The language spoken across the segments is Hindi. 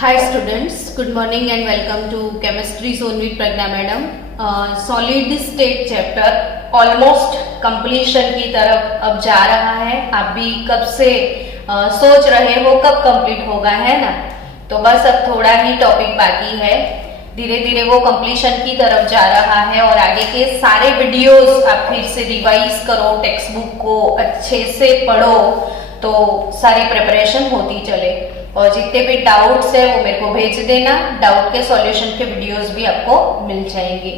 Hi students, good morning and welcome to Chemistry Zone with Pragna Madam. Solid State chapter almost completion की तरफ अब जा रहा है. आप भी कब से सोच रहे हो कब कंप्लीट होगा, है ना? तो बस अब थोड़ा ही टॉपिक बाकी है. धीरे धीरे वो कंप्लीशन की तरफ जा रहा है और आगे के सारे वीडियोस आप फिर से रिवाइज करो, टेक्स्ट बुक को अच्छे से पढ़ो तो सारी प्रिपरेशन होती चले. और जितने भी डाउट्स है वो मेरे को भेज देना. डाउट के सॉल्यूशन के वीडियोस भी आपको मिल जाएंगे.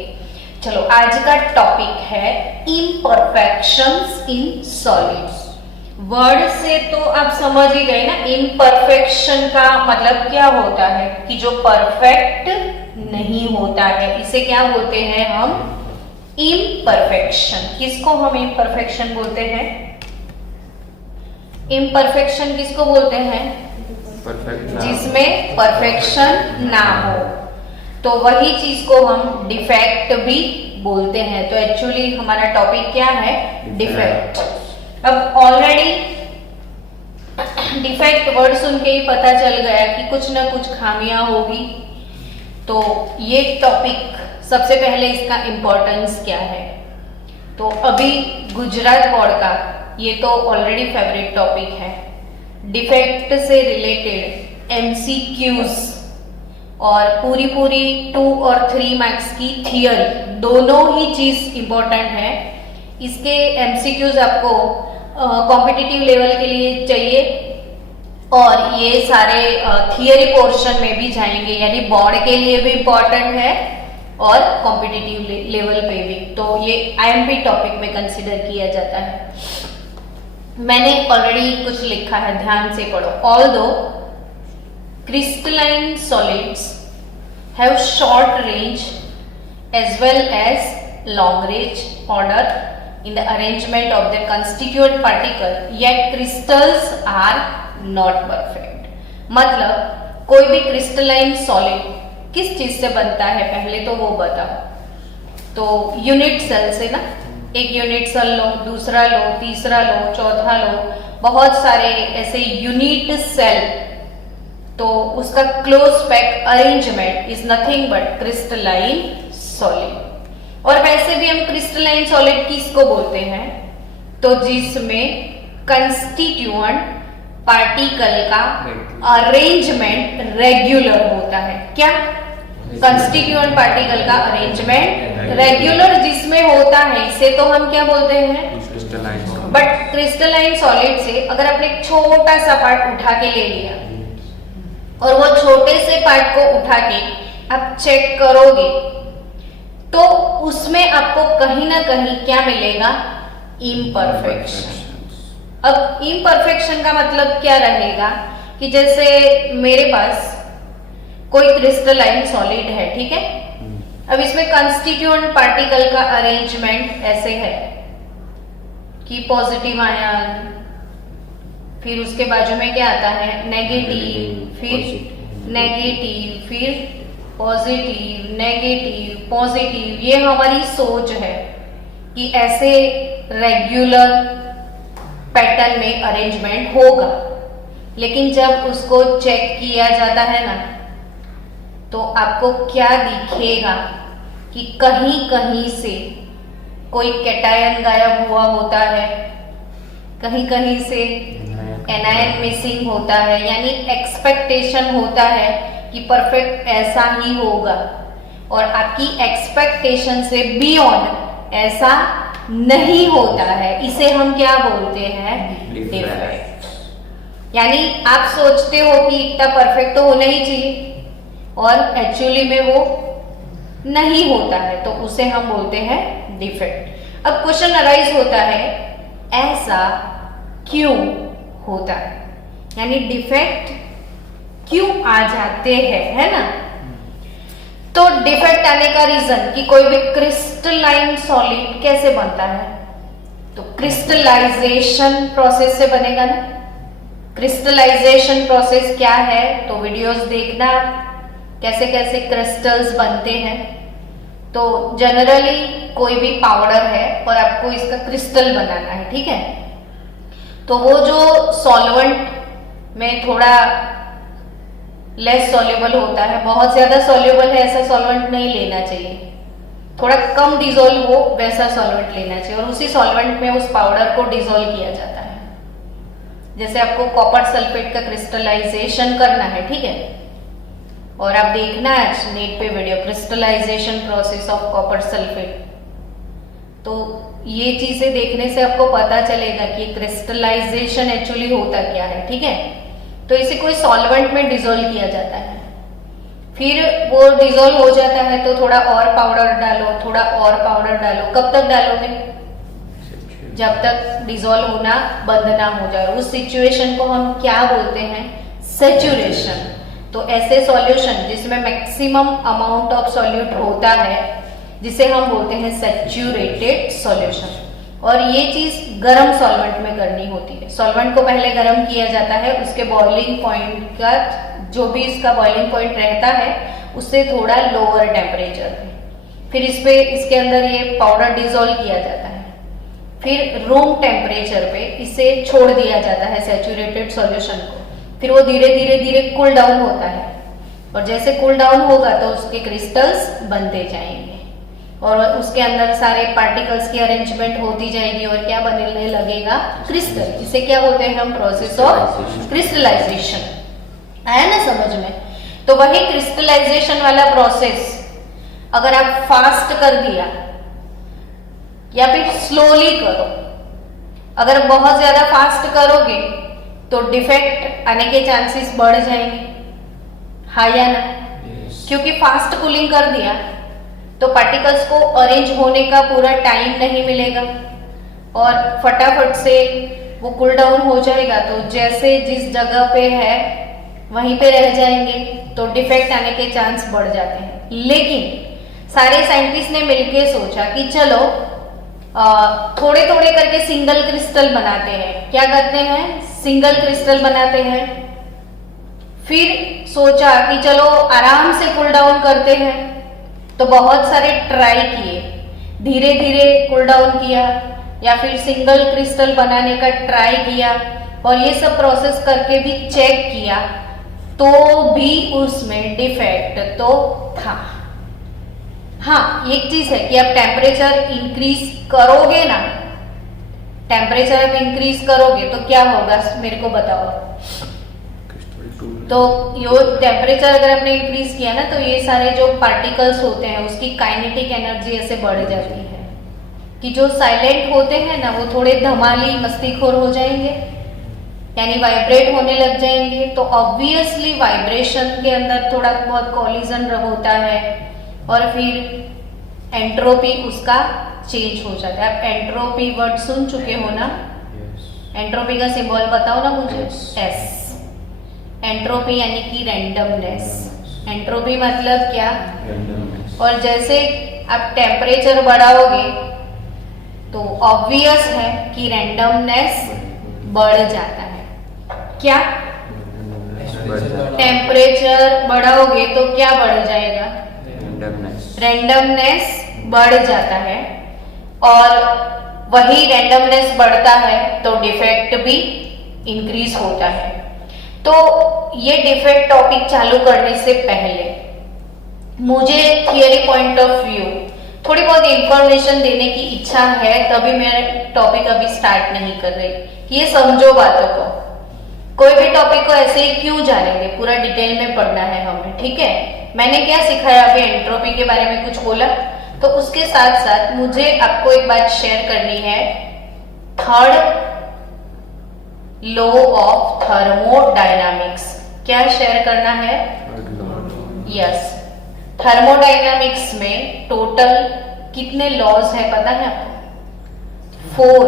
चलो, आज का टॉपिक है इम्परफेक्शंस इन सॉलिड्स. वर्ड से तो आप समझ ही गए ना, इम्परफेक्शन का मतलब क्या होता है कि जो परफेक्ट नहीं होता है, इसे क्या बोलते हैं हम? इम्परफेक्शन. किसको हम इम्परफेक्शन बोलते हैं? इम्परफेक्शन किसको बोलते हैं? जिसमें परफेक्शन ना हो, तो वही चीज को हम डिफेक्ट भी बोलते हैं. तो एक्चुअली हमारा टॉपिक क्या है? डिफेक्ट. अब ऑलरेडी डिफेक्ट वर्ड सुन के ही पता चल गया कि कुछ ना कुछ खामियां होगी. तो ये टॉपिक सबसे पहले इसका इम्पोर्टेंस क्या है? तो अभी गुजरात बोर्ड का ये तो ऑलरेडी फेवरेट टॉपिक है. डिफेक्ट से रिलेटेड एमसीक्यूज और पूरी 2 और 3 मार्क्स की थियरी, दोनों ही चीज इंपॉर्टेंट है. इसके एमसीक्यूज आपको कॉम्पिटिटिव लेवल के लिए चाहिए और ये सारे थियरी पोर्शन में भी जाएंगे, यानी बोर्ड के लिए भी इंपॉर्टेंट है और कॉम्पिटिटिव लेवल पे भी. तो ये आईएमपी टॉपिक में कंसिडर किया जाता है. मैंने ऑलरेडी कुछ लिखा है, ध्यान से पढ़ो. Although crystalline solids have short range as well as long range order in the arrangement of the constituent particle, yet crystals are not perfect. मतलब कोई भी क्रिस्टलाइन सॉलिड किस चीज से बनता है पहले तो वो बताओ. तो यूनिट सेल से ना. एक यूनिट सेल लो, दूसरा लो, तीसरा लो, चौथा लो, बहुत सारे ऐसे यूनिट सेल. तो उसका close pack arrangement is nothing but crystalline solid. और वैसे भी हम क्रिस्टलाइन सॉलिड किसको बोलते हैं? तो जिसमें कंस्टिट्यूएंट पार्टिकल का अरेंजमेंट रेगुलर होता है. क्या? कंस्टिट्यूएंट पार्टिकल का अरेंजमेंट रेगुलर जिसमें होता है, इसे तो हम क्या बोलते हैं? बट क्रिस्टलाइन सॉलिड से अगर आपने एक छोटा सा पार्ट उठा के ले लिया और वो छोटे से पार्ट को उठा के आप चेक करोगे तो उसमें आपको कहीं ना कहीं क्या मिलेगा? इम्परफेक्शन. अब इम्परफेक्शन का मतलब क्या रहेगा कि जैसे मेरे पास कोई क्रिस्टलाइन सॉलिड है, ठीक है. अब इसमें कंस्टिट्यूएंट पार्टिकल का अरेंजमेंट ऐसे है कि पॉजिटिव आयन, फिर उसके बाजू में क्या आता है? नेगेटिव, फिर नेगेटिव, फिर पॉजिटिव, नेगेटिव, पॉजिटिव. ये हमारी सोच है कि ऐसे रेगुलर पैटर्न में अरेंजमेंट होगा. लेकिन जब उसको चेक किया जाता है ना, तो आपको क्या दिखेगा कि कहीं कहीं से कोई कैटायन गायब हुआ होता है, कहीं कहीं से एनायन मिसिंग होता है. यानी एक्सपेक्टेशन होता है कि परफेक्ट ऐसा ही होगा और आपकी एक्सपेक्टेशन से बियॉन्ड ऐसा नहीं होता है. इसे हम क्या बोलते हैं? डिफेक्ट. यानी आप सोचते हो कि इतना परफेक्ट तो होना ही चाहिए और एक्चुअली में वो नहीं होता है, तो उसे हम बोलते हैं डिफेक्ट. अब क्वेश्चन अराइज होता है, ऐसा क्यों होता है? यानी डिफेक्ट क्यों आ जाते हैं, है ना? तो डिफेक्ट आने का रीजन कि कोई भी क्रिस्टलाइन सॉलिड कैसे बनता है? तो क्रिस्टलाइजेशन प्रोसेस से बनेगा ना. क्रिस्टलाइजेशन प्रोसेस क्या है? तो वीडियोस देखना कैसे कैसे क्रिस्टल्स बनते हैं. तो जनरली कोई भी पाउडर है और आपको इसका क्रिस्टल बनाना है, ठीक है. तो वो जो सॉल्वेंट में थोड़ा लेस सॉल्युबल होता है, बहुत ज्यादा सॉल्युबल है ऐसा सॉल्वेंट नहीं लेना चाहिए, थोड़ा कम डिजोल्व हो वैसा सॉल्वेंट लेना चाहिए, और उसी सॉल्वेंट में उस पाउडर को डिजोल्व किया जाता है। जैसे आपको कॉपर सल्फेट का क्रिस्टलाइजेशन करना है, ठीक है, और आप देखना आज नेट पे video crystallization process of copper sulphate, तो ये चीजें देखने से आपको पता चलेगा कि क्रिस्टलाइजेशन एक्चुअली होता क्या है, ठीक है। तो इसे कोई सॉल्वेंट में डिजोल्व किया जाता है, फिर वो डिजोल्व हो जाता है तो थोड़ा और पाउडर डालो, थोड़ा और पाउडर डालो, कब तक डालोगे? जब तक डिजोल्व होना बंद ना हो जाए। उस सिचुएशन को हम क्या बोलते हैं? सैचुरेशन। तो ऐसे सॉल्यूशन जिसमें मैक्सिमम अमाउंट ऑफ सॉल्यूट होता है जिसे हम बोलते हैं सैचुरेटेड सॉल्यूशन, और ये चीज गर्म सॉल्वेंट में करनी होती है। सॉल्वेंट को पहले गर्म किया जाता है, उसके बॉइलिंग पॉइंट का जो भी इसका बॉइलिंग पॉइंट रहता है उससे थोड़ा लोअर टेम्परेचर पे, फिर इसके अंदर ये पाउडर डिजोल्व किया जाता है, फिर रूम टेम्परेचर पे इसे छोड़ दिया जाता है सैचुरेटेड सॉल्यूशन को, फिर वो धीरे धीरे धीरे कूल डाउन होता है, और जैसे कूल डाउन होगा तो उसके क्रिस्टल्स बनते जाएंगे और उसके अंदर सारे पार्टिकल्स की अरेंजमेंट होती जाएगी और क्या बनने लगेगा? क्रिस्टल। इसे क्या बोलते हैं हम? Process of crystallization. आया ना समझ में? तो वही क्रिस्टलाइजेशन वाला प्रोसेस अगर आप फास्ट कर दिया या फिर स्लोली करो, अगर बहुत ज्यादा फास्ट करोगे तो डिफेक्ट आने के चांसेस बढ़ जाएंगे, हाँ या ना? क्योंकि फास्ट कूलिंग कर दिया तो पार्टिकल्स को अरेंज होने का पूरा टाइम नहीं मिलेगा और फटाफट से वो कूल डाउन हो जाएगा, तो जैसे जिस जगह पे है वहीं पे रह जाएंगे, तो डिफेक्ट आने के चांस बढ़ जाते हैं। लेकिन सारे साइंटिस्ट ने मिलकर सोचा कि चलो थोड़े थोड़े करके सिंगल क्रिस्टल बनाते हैं। क्या करते हैं? सिंगल क्रिस्टल बनाते हैं। फिर सोचा कि चलो आराम से कूल डाउन करते हैं, तो बहुत सारे ट्राई किए, धीरे धीरे कूल डाउन किया या फिर सिंगल क्रिस्टल बनाने का ट्राई किया, और ये सब प्रोसेस करके भी चेक किया तो भी उसमें डिफेक्ट तो था। हाँ, एक चीज है कि आप टेम्परेचर इंक्रीज करोगे ना, टेम्परेचर आप इंक्रीज करोगे तो क्या होगा मेरे को बताओ। तो यो टेम्परेचर अगर आपने इंक्रीज किया ना तो ये सारे जो पार्टिकल्स होते हैं उसकी काइनेटिक एनर्जी ऐसे बढ़ जाती है कि जो साइलेंट होते हैं ना वो थोड़े धमाली मस्तीखोर हो जाएंगे, यानी वाइब्रेट होने लग जाएंगे। तो ऑब्वियसली वाइब्रेशन के अंदर थोड़ा बहुत कॉलिजन होता है और फिर एंट्रोपी उसका चेंज हो जाता है। आप एंट्रोपी वर्ड सुन चुके हो ना? एंट्रोपी का सिंबल बताओ ना मुझे। एस। एंट्रोपी यानी कि रैंडमनेस। एंट्रोपी मतलब क्या? और जैसे आप टेम्परेचर बढ़ाओगे तो ऑब्वियस है कि रैंडमनेस बढ़ जाता है। क्या? टेम्परेचर बढ़ाओगे तो क्या बढ़ जाएगा? रैंडमनेस बढ़ जाता है, और वही रैंडमनेस बढ़ता है तो डिफेक्ट भी इंक्रीज होता है। तो ये डिफेक्ट टॉपिक चालू करने से पहले मुझे थियरी पॉइंट ऑफ व्यू थोड़ी बहुत इंफॉर्मेशन देने की इच्छा है, तभी मैं टॉपिक अभी स्टार्ट नहीं कर रही। ये समझो बातों को, कोई भी टॉपिक को ऐसे ही क्यों जानेंगे, पूरा डिटेल में पढ़ना है हमें, ठीक है। मैंने क्या सिखाया अभी? एंट्रोपी के बारे में कुछ बोला, तो उसके साथ साथ मुझे आपको एक बात शेयर करनी है। Third law of thermodynamics. क्या शेयर करना है? यस। थर्मोडायनामिक्स में टोटल कितने लॉज है पता है आपको? 4।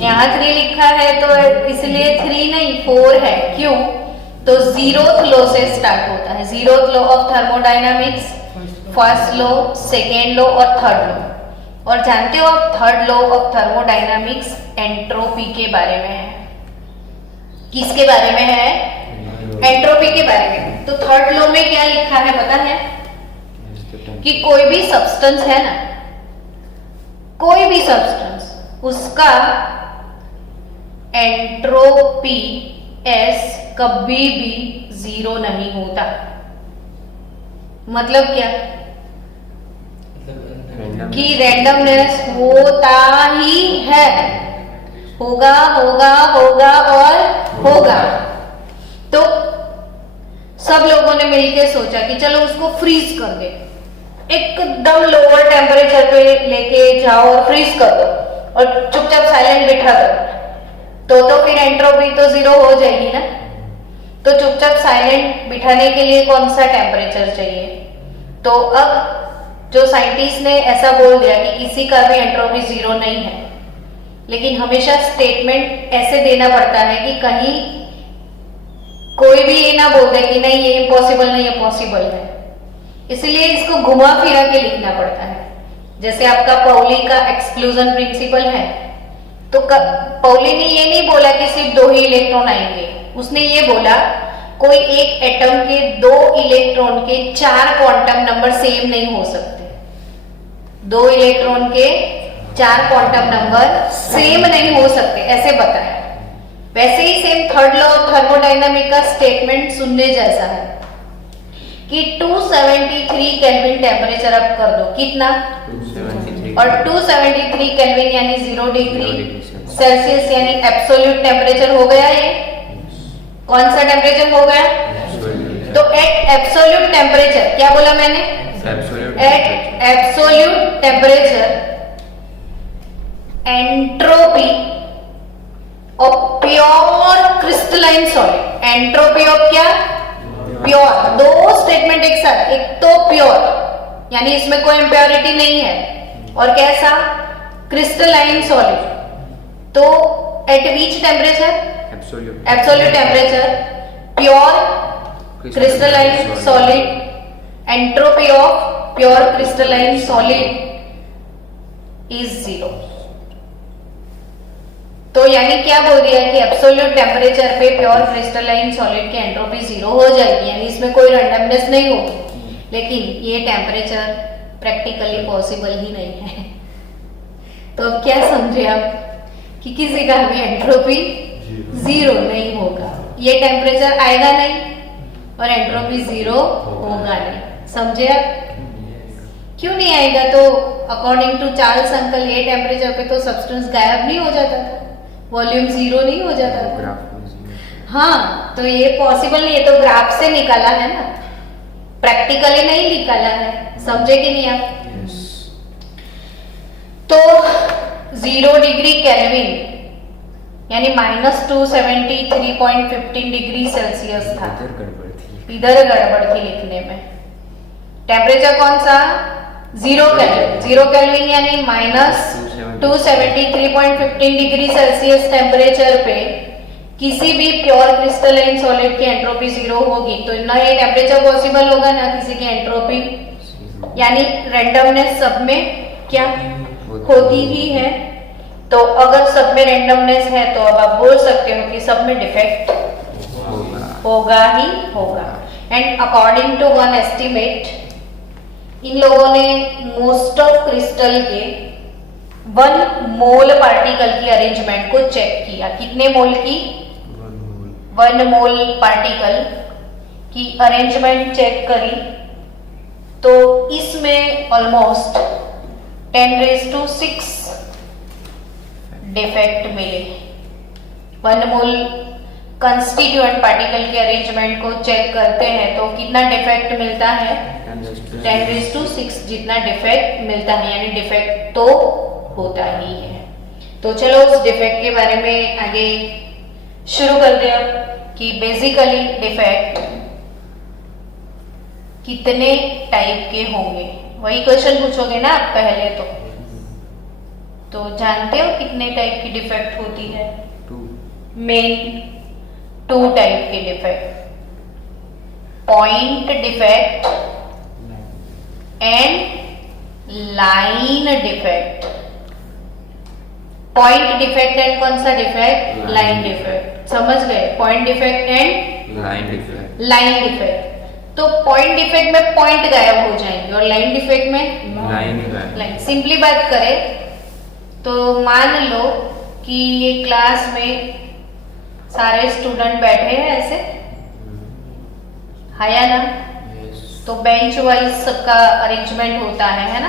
यहाँ 3 लिखा है तो इसलिए 3 नहीं 4 है। क्यों? तो 0th लॉ से स्टार्ट होता है। 0th law of thermodynamics, first law, second law और थर्ड लॉ। और जानते हो आप third law of thermodynamics entropy के बारे में है। किसके बारे में है? एंट्रोपी के बारे में। तो थर्ड लॉ में क्या लिखा है पता है? कि कोई भी सब्सटेंस है ना, कोई भी सब्सटेंस, उसका एंट्रोपी एस कभी भी जीरो नहीं होता। मतलब क्या कि रैंडमनेस होता ही है, होगा होगा होगा और होगा। तो सब लोगों ने मिलकर सोचा कि चलो उसको फ्रीज कर दे, एकदम लोअर टेम्परेचर पे लेके जाओ और फ्रीज कर दो और चुपचाप साइलेंट बिठा दो, तो फिर एंट्रोपी तो जीरो हो जाएगी ना। तो चुपचाप साइलेंट बिठाने के लिए कौन सा टेम्परेचर चाहिए? तो अब जो साइंटिस्ट ने ऐसा बोल दिया कि किसी का भी एंट्रोपी जीरो नहीं है, लेकिन हमेशा स्टेटमेंट ऐसे देना पड़ता है कि कहीं कोई भी ये ना बोल दे कि नहीं ये इम्पॉसिबल नहीं, ये पॉसिबल है। इसलिए इसको घुमा फिरा के लिखना पड़ता है। जैसे आपका पाउली का एक्सक्लूजन प्रिंसिपल है, तो पाउली ने ये नहीं बोला कि सिर्फ 2 ही इलेक्ट्रॉन आएंगे, उसने ये बोला कोई एक एटम के 2 इलेक्ट्रॉन के 4 क्वांटम नंबर सेम नहीं हो सकते। 2 इलेक्ट्रॉन के 4 क्वांटम नंबर सेम नहीं हो सकते, ऐसे बताया। वैसे ही same third law of thermodynamic का स्टेटमेंट सुनने जैसा है कि 273 केल्विन टेम्परेचर अप कर दो, कितना? 273। और 273 केल्विन यानी 0 डिग्री सेल्सियस यानी एब्सोल्यूट टेम्परेचर हो गया। ये कौन सा टेम्परेचर हो गया? तो एट एब्सोल्यूट टेम्परेचर, क्या बोला मैंने? At absolute temperature entropy of pure crystalline solid. Entropy of क्या? प्योर। 2 स्टेटमेंट एक साथ, एक तो प्योर यानी इसमें कोई इम्प्योरिटी नहीं है, और कैसा? Crystalline solid. तो at which temperature? Absolute temperature, pure crystalline solid, entropy of pure crystalline solid is 0। तो यानी क्या बोल दिया कि एब्सोल्यूट टेम्परेचर पे प्योर क्रिस्टलाइन सॉलिड की एंट्रोपी 0 हो जाएगी, यानी इसमें कोई रैंडमनेस नहीं होगी। लेकिन ये टेम्परेचर प्रैक्टिकली पॉसिबल ही नहीं है। तो अब क्या समझे आप कि किसी का भी एंट्रोपी 0 नहीं होगा, ये टेम्परेचर आएगा नहीं और एंट्रोपी 0 होगा नहीं। समझे आप? क्यों नहीं आएगा? तो अकॉर्डिंग टू चार्ल्स अंकल ये टेम्परेचर पे तो सब्सटेंस गायब नहीं हो जाता था, वॉल्यूम 0 नहीं हो जाता था। हाँ, तो ये पॉसिबल नहीं, ये तो ग्राफ से निकाला है ना, प्रैक्टिकली नहीं निकाला है। समझे कि नहीं आप? तो 0 डिग्री केल्विन यानी -273.15 डिग्री सेल्सियस था। इधर गड़बड़ थी लिखने में। टेम्परेचर कौन सा? 0 केल्विन। 0 केल्विन यानी -273.15 डिग्री सेल्सियस टेम्परेचर पे किसी भी प्योर क्रिस्टलाइन सॉलिड की एंट्रोपी 0 होगी, तो ना ये टेम्परेचर पॉसिबल होगा ना किसी की एंट्रोपी। यानी रैंडमनेस सब में क्या होती ही है। तो अगर सब में रैंडमनेस है तो अब आप बोल सकते हो कि सब में डिफेक्ट होगा ही होगा। And according to one estimate, इन लोगों ने मोस्ट ऑफ क्रिस्टल के 1 मोल पार्टिकल की अरेंजमेंट को चेक किया। कितने मोल की? 1 मोल पार्टिकल की अरेंजमेंट चेक करी, तो इसमें ऑलमोस्ट 10⁶ डिफेक्ट मिले। 1 मोल कंस्टिट्यूएंट पार्टिकल के अरेंजमेंट को चेक करते हैं तो कितना डिफेक्ट मिलता है? 10⁶ जितना डिफेक्ट मिलता है, यानी डिफेक्ट तो होता ही है। तो चलो उस डिफेक्ट के बारे में आगे शुरू करते हैं कि बेसिकली डिफेक्ट कितने टाइप के होंगे। वही क्वेश्चन पूछोगे ना आप पहले तो जानते हो कितने टाइप की डिफेक्ट होती है? 2 मेन 2 टाइप के defect, point defect and line defect. Point defect and कौन सा डिफेक्ट? Line defect. समझ गए? Point defect and line defect. तो पॉइंट डिफेक्ट में पॉइंट गायब हो जाएंगे और लाइन डिफेक्ट में लाइन। सिंपली बात करें तो मान लो कि ये क्लास में सारे स्टूडेंट बैठे हैं ऐसे, है या ना? Yes. तो बेंच वाइज सबका अरेंजमेंट होता है ना?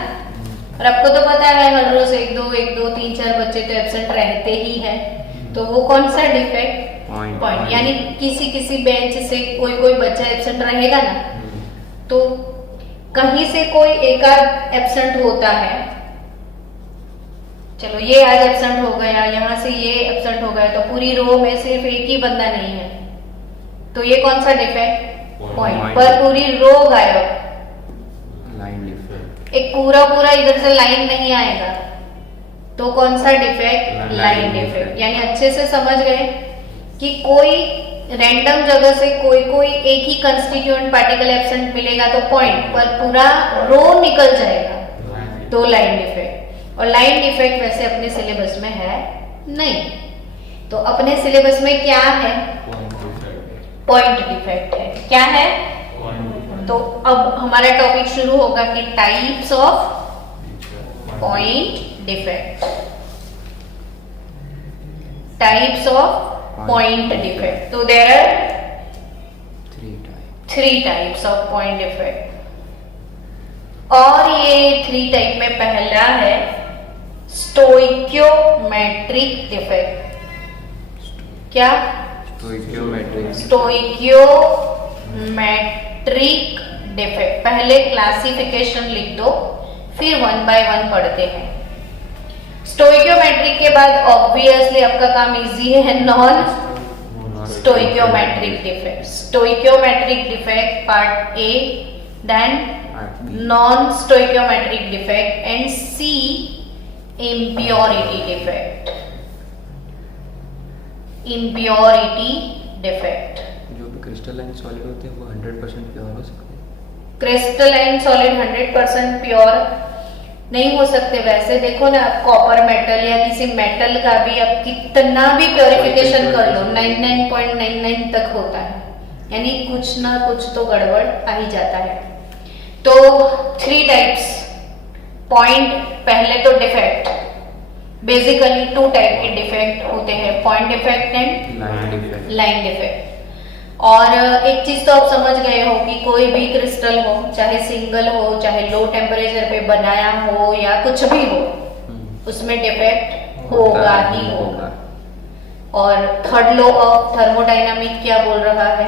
और आपको तो पता है हर रोज एक दो 3-4 बच्चे तो एब्सेंट रहते ही हैं। तो वो कौन सा डिफेक्ट? पॉइंट। यानी किसी बेंच से कोई बच्चा एब्सेंट रहेगा ना, तो कहीं से कोई एकाध एब्सेंट होता है। चलो ये आज एब्सेंट हो गया, यहाँ से ये एब्सेंट हो गया, तो पूरी रो में सिर्फ एक ही बंदा नहीं है, तो ये कौन सा डिफेक्ट? पॉइंट। पर पूरी रो गायब, लाइन डिफेक्ट। एक पूरा इधर से लाइन नहीं आएगा, तो कौन सा डिफेक्ट? Line defect. यानी अच्छे से समझ गए कि कोई रैंडम जगह से कोई एक ही कंस्टिट्यूएंट पार्टिकल एब्सेंट मिलेगा तो पॉइंट, पर पूरा रो निकल जाएगा तो लाइन डिफेक्ट। और लाइन डिफेक्ट वैसे अपने सिलेबस में है नहीं, तो अपने सिलेबस में क्या है? पॉइंट डिफेक्ट है। क्या है? तो अब हमारा टॉपिक शुरू होगा कि types of point defect. Types of point defect. तो there are 3 types of point defect, और ये 3 टाइप में पहला है स्टोइकियोमेट्रिक डिफेक्ट। क्या? Stoichiometric defect. पहले क्लासिफिकेशन लिख दो, फिर 1 बाय 1 पढ़ते हैं। स्टोइकियोमेट्रिक के बाद ऑब्वियसली आपका काम इजी है, non stoichiometric defect. Stoichiometric defect part A, then non stoichiometric defect, and C impurity defect। impurity defect। जो भी क्रिस्टलाइन सॉलिड होते हैं वो 100% प्योर हो सकते हैं। क्रिस्टलाइन सॉलिड 100% प्योर नहीं हो सकते। वैसे देखो ना, कॉपर मेटल या किसी मेटल का भी आप कितना भी प्योरिफिकेशन कर लो 99.99 तक होता है, यानी कुछ ना कुछ तो गड़बड़ आ ही जाता है। तो 3 टाइप्स पॉइंट। पहले तो डिफेक्ट, बेसिकली 2 टाइप के डिफेक्ट होते हैं, point defect and line defect. और एक चीज तो आप समझ गए हो कि कोई भी क्रिस्टल हो, चाहे सिंगल हो, चाहे लो टेम्परेचर पे बनाया हो या कुछ भी हो, उसमें डिफेक्ट होगा ही होगा। और थर्ड लॉ ऑफ थर्मोडायनामिक क्या बोल रहा है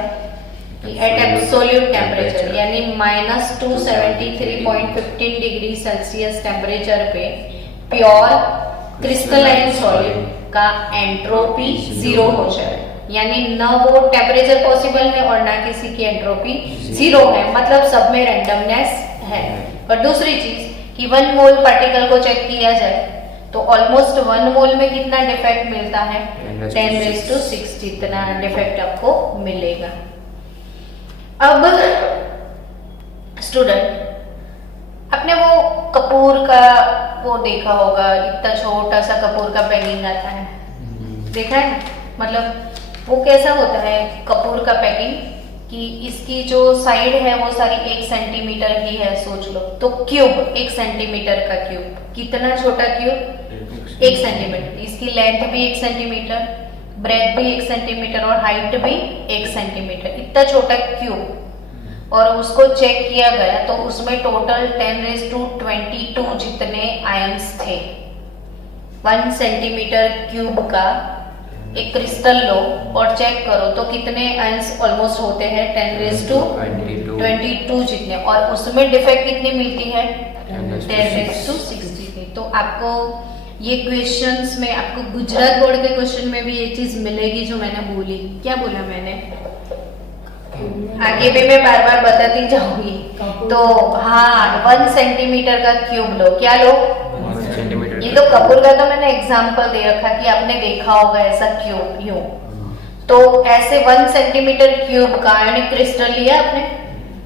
कि एट एब्सोल्यूट टेम्परेचर यानी -273.15 डिग्री सेल्सियस टेम्परेचर पे प्योर क्रिस्टलाइन सॉलिड का एंट्रोपी 0 हो जाए। यानी न वो टेम्परेचर पॉसिबल है और ना किसी की एंट्रोपी 0 है, मतलब सब में रैंडमनेस है। और दूसरी चीज कि 1 मोल पार्टिकल को चेक किया जाए तो ऑलमोस्ट 1 मोल में कितना डिफेक्ट मिलता है? 10⁶ जितना डिफेक्ट आपको मिलेगा। अब स्टूडेंट, आपने वो कपूर का वो देखा होगा, इतना छोटा सा कपूर का पैकिंग आता है, देखा है ना? मतलब वो कैसा होता है कपूर का पैकिंग कि इसकी जो साइड है वो सारी 1 सेंटीमीटर की है, सोच लो। तो क्यूब 1 सेंटीमीटर का क्यूब, कितना छोटा क्यूब? 1 सेंटीमीटर। इसकी लेंथ भी 1 सेंटीमीटर, ब्रेथ भी 1 सेंटीमीटर और हाइट भी 1 सेंटीमीटर, इतना छोटा क्यूब। और उसको चेक किया गया तो उसमें टोटल 10⁻22 जितने आयंस थे। 1 सेंटीमीटर क्यूब का एक क्रिस्टल लो और चेक करो तो कितने आयंस ऑलमोस्ट होते हैं? 10⁻22 जितने, और उसमें डिफेक्ट कितनी मिलती है? 10⁻60। तो आपको ये क्वेश्चंस में, आपको गुजरात बोर्ड के क्वेश्चन में भी ये चीज मिलेगी जो मैंने बोली। क्या बोला मैंने? आगे भी मैं बार बार बताती जाऊंगी। तो हाँ, 1 सेंटीमीटर का क्यूब लो। क्या लो? 1 सेंटीमीटर। ये तो कपूर का तो मैंने एग्जांपल दे रखा कि आपने देखा होगा ऐसा क्यूब यूं। तो ऐसे 1 सेंटीमीटर क्यूब का यानी क्रिस्टल लिया आपने,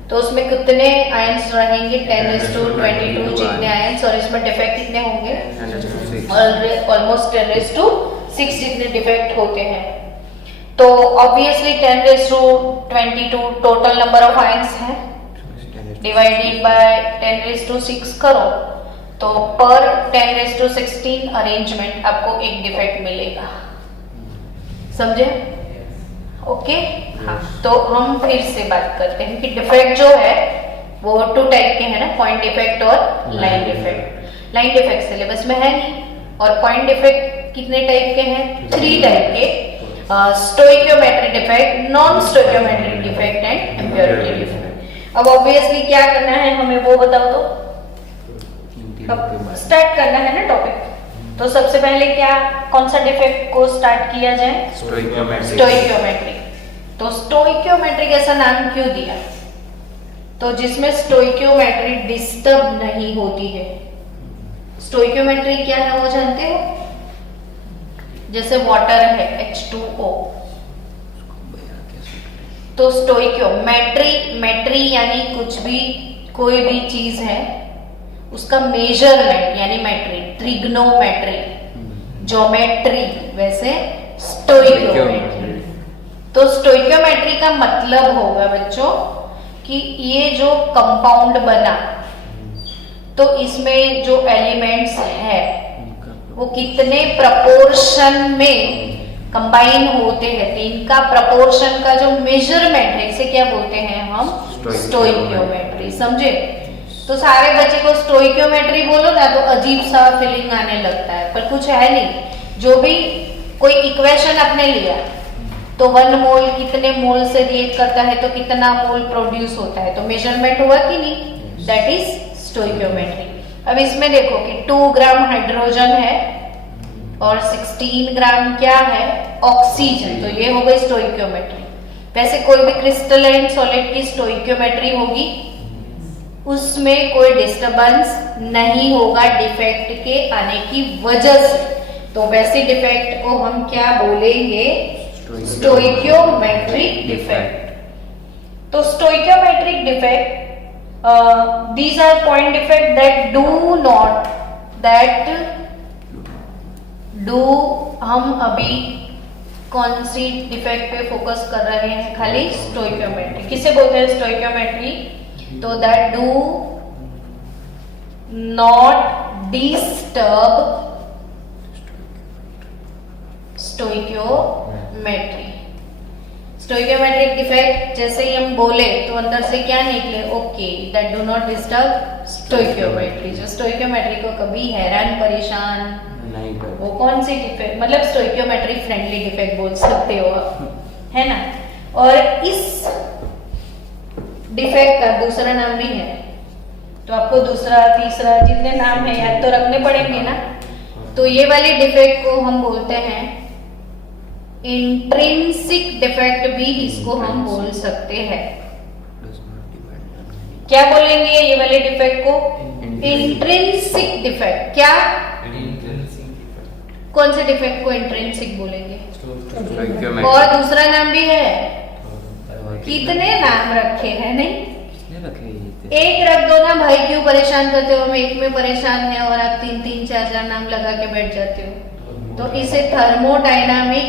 तो उसमें कितने आयंस रहेंगे? 10⁻22 जितने आयंस, और इसमें डिफेक्ट कितने होंगे? ऑलमोस्ट 10⁻6 जितने डिफेक्ट होते हैं। तो obviously 10⁻22 total number of ions है, डिवाइडेड बाय 10⁻6 करो तो पर 10⁻16 अरेंजमेंट आपको एक डिफेक्ट मिलेगा। समझे? ओके हाँ, तो हम फिर से बात करते हैं कि डिफेक्ट जो है वो 2 टाइप के हैं ना, पॉइंट डिफेक्ट और line defect. Line defect syllabus में है नहीं, और पॉइंट डिफेक्ट कितने टाइप के हैं? 3 टाइप के, stoichiometric defect, non stoichiometric defect and impurity defect. अब ऑब्वियसली क्या करना है हमें वो बताओ तो, अब स्टार्ट करना है ना टॉपिक। तो सबसे पहले क्या, कौन सा डिफेक्ट को स्टार्ट किया जाए? स्टोइकियोमेट्रिक। तो स्टोइकियोमेट्रिक ऐसा नाम क्यों दिया? तो जिसमें स्टोइकियोमेट्री डिस्टर्ब नहीं होती है। स्टोइकियोमेट्री क्या है वो जानते हो? जैसे वाटर है H2O, तो स्टोइकियोमेट्री, मेट्री यानी कुछ भी, कोई भी चीज है उसका मेजरमेंट यानी मेट्री, ट्रिग्नोमेट्री, ज्योमेट्री, वैसे स्टोइकियोमेट्री। तो स्टोइकियोमेट्री का मतलब होगा बच्चों कि ये जो कंपाउंड बना तो इसमें जो एलिमेंट्स है वो कितने प्रपोर्शन में कंबाइन होते हैं, तो इनका प्रपोर्शन का जो मेजरमेंट है इसे क्या बोलते हैं हम? स्टोइकियोमेट्री। समझे? तो सारे बच्चे को स्टोइकियोमेट्री बोलो ना तो अजीब सा फीलिंग आने लगता है, पर कुछ है नहीं। जो भी कोई इक्वेशन आपने लिया तो 1 मोल कितने मोल से रिएक्ट करता है तो कितना मोल प्रोड्यूस होता है, तो मेजरमेंट हुआ कि नहीं, दैट इज स्टोइकियोमेट्री। अब इसमें देखो कि 2 ग्राम हाइड्रोजन है और 16 ग्राम क्या है? ऑक्सीजन। तो ये हो गई स्टोइकियोमेट्री। वैसे कोई भी क्रिस्टलाइन सॉलिड की स्टोइकियोमेट्री होगी, उसमें कोई डिस्टरबेंस नहीं होगा डिफेक्ट के आने की वजह से, तो वैसे डिफेक्ट को हम क्या बोलेंगे? Stoichiometric defect. तो stoichiometric defect, these are point defect that do हम अभी कौन सी डिफेक्ट पे फोकस कर रहे हैं? खाली स्टोइकियोमेट्री। किसे बोलते हैं स्टोइकियोमेट्री? तो that do not disturb stoichiometry. Stoichiometric defect जैसे ही हम बोले तो अंदर से क्या निकले? Okay, that do not disturb stoichiometry. जो स्टोइकियोमेट्री को कभी हैरान परेशान नहीं कर, वो कौन सी डिफेक्ट, मतलब स्टोइकियोमेट्री फ्रेंडली डिफेक्ट बोल सकते हो आप, है ना। और इस डिफेक्ट का दूसरा नाम भी है, तो आपको दूसरा तीसरा जितने नाम है याद तो रखने पड़ेंगे ना। तो ये वाले डिफेक्ट को हम बोलते हैं इंट्रिंसिक डिफेक्ट, भी इसको हम बोल सकते हैं। क्या बोलेंगे ये वाले डिफेक्ट को? Intrinsic defect. क्या? कौन से डिफेक्ट को इंट्रिंसिक बोलेंगे? और दूसरा नाम भी है, कितने नाम रखे हैं? नहीं एक रख दो ना भाई, क्यों परेशान करते हो? हम एक में परेशान है और आप 3-3, 4-4 नाम लगा के बैठ जाते हो। तो इसे थर्मोडायनामिक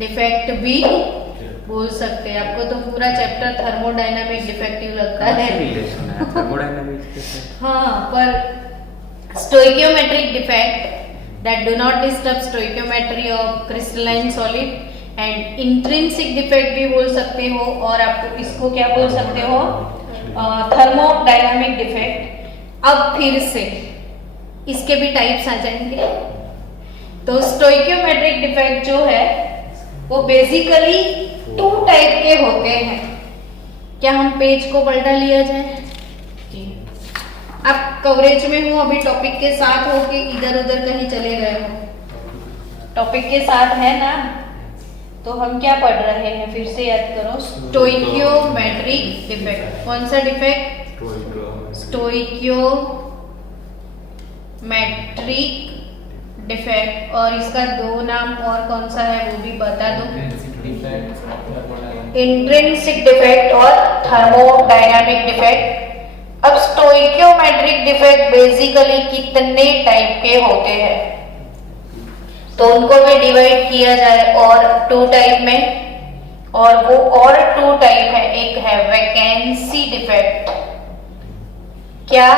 डिफेक्ट भी बोल सकते हैं। आपको तो पूरा चैप्टर थर्मोडायनामिक डिफेक्टिव लगता है। हाँ, पर stoichiometric defect that do not disturb stoichiometry of crystalline solid and intrinsic defect भी बोल सकते हो, और आप इसको क्या बोल सकते हो? Thermodynamic defect. अब फिर से इसके भी टाइप्स आ जाएंगे। तो स्टोइकियोमेट्रिक डिफेक्ट जो है वो बेसिकली 2 टाइप के होते हैं। क्या हम पेज को पलटा लिया जाए? आप कवरेज में हो, अभी टॉपिक के साथ हो कि इधर उधर कहीं चले गए हो? टॉपिक के साथ है ना। तो हम क्या पढ़ रहे हैं फिर से याद करो, स्टोइकियोमेट्रिक डिफेक्ट। कौन सा डिफेक्ट? Stoichiometric defect. और इसका 2 नाम और कौन सा है वो भी बता दो। इंट्रिंसिक डिफेक्ट और थर्मोडायनामिक डिफेक्ट। अब स्टोइकियोमेट्रिक डिफेक्ट बेसिकली कितने टाइप के होते हैं? तो उनको भी डिवाइड किया जाए और 2 टाइप में, और वो और 2 टाइप है। एक है वैकेंसी डिफेक्ट। क्या?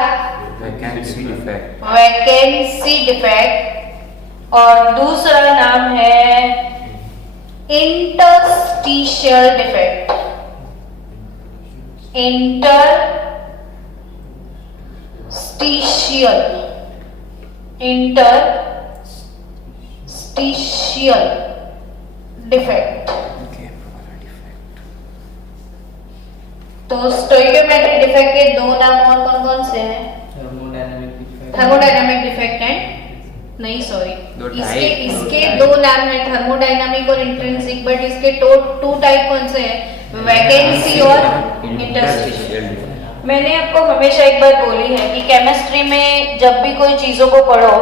Vacancy defect. Vacancy defect. और दूसरा नाम है interstitial defect, interstitial defect. Okay, तो स्टोइकियोमेट्रिक डिफेक्ट के दो नाम और कौन कौन से हैं? थर्मोडायनामिक डिफेक्ट एंड नहीं सॉरी, इसके दो नाम है, थर्मोडायनामिक और इंट्रिंसिक, बट इसके टू टाइप कौन से हैं? वैकेंसी और इंटरस्टिशियल। मैंने आपको हमेशा एक बात बोली है कि केमिस्ट्री में जब भी कोई चीजों को पढ़ो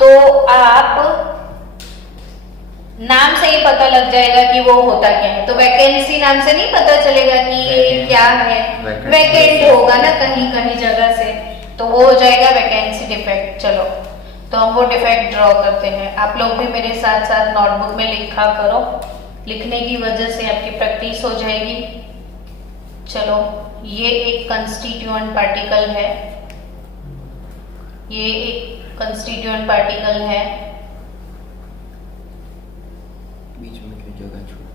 तो आप नाम से ही पता लग जाएगा कि वो होता क्या है। तो वैकेंसी नाम से नहीं पता चलेगा कि ये क्या है, वैकेंट होगा ना कहीं कहीं जगह से, तो वो हो जाएगा वैकेंसी डिफेक्ट। चलो तो हम वो डिफेक्ट ड्रॉ करते हैं। आप लोग भी मेरे साथ साथ नोटबुक में लिखा करो, लिखने की वजह से आपकी प्रैक्टिस हो जाएगी। चलो, ये एक कंस्टिट्यूएंट पार्टिकल है, ये एक कंस्टिट्यूएंट पार्टिकल है, बीच में कोई जगह छोड़,